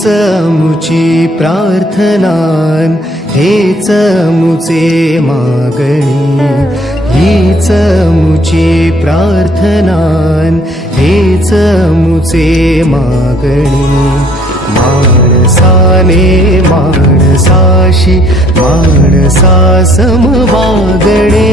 हीच मुची प्रार्थनान, हेच मुचे मागणी, हीच मुची प्रार्थनान, हेच मुचे मागणी. माणसाने माणसाशी माणसा सम वागणे,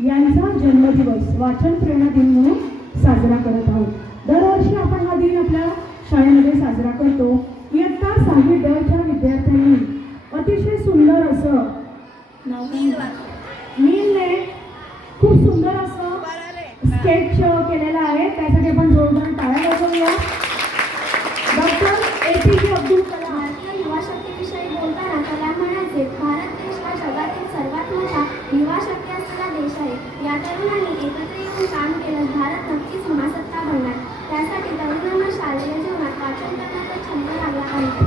यांचा जन्मदिवस वाचन प्रेरणा दिन म्हणून साजरा करत आहोत. दरवर्षी आपण हा दिन आपल्या शाळेमध्ये साजरा करतो. इयत्ता 6वी ड च्या विद्यार्थ्यांनी अतिशय सुंदर असं नीलने खूप सुंदर असं स्केच केलेलं आहे. त्यासाठी आपण जोरदार टाळ्या वाजवूया. Doctor APJ Abdul Kalam. भारतीय युवा शक्तीविषयी बोलताना कलाम म्हणायचे, भारत देश हा जगातील सर्वात मोठा युवा शक्ती असलेला देश आहे. या तरुणांनी एकत्र येऊन काम केलं, भारत नक्कीच महासत्ता बनणार. त्यासाठी तरुणांना शालेय जीवनात वाचन करण्याचा छंद लागला पाहिजे,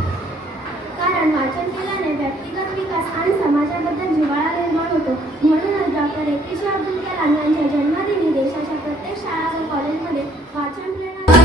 कारण वाचन केल्याने व्यक्तिगत विकास आणि समाजाबद्दल जिव्हाळा निर्माण होतो. म्हणूनच डॉक्टर APJ अब्दुल कलाम यांच्या जन्मदिनी देशाच्या प्रत्येक शाळा व कॉलेजमध्ये वाचन प्रेरणा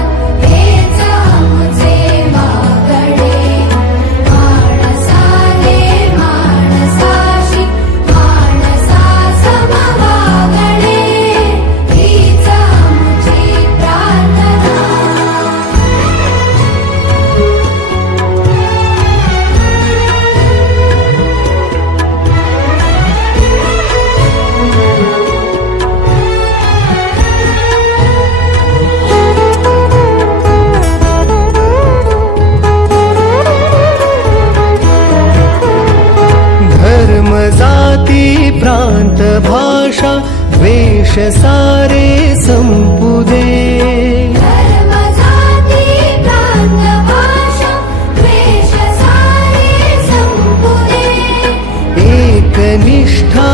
जाती प्रांत भाषा द्वेष सारे संपुदे, धर्म जाती प्रांत भाषा द्वेष सारे संपुदे, एक निष्ठा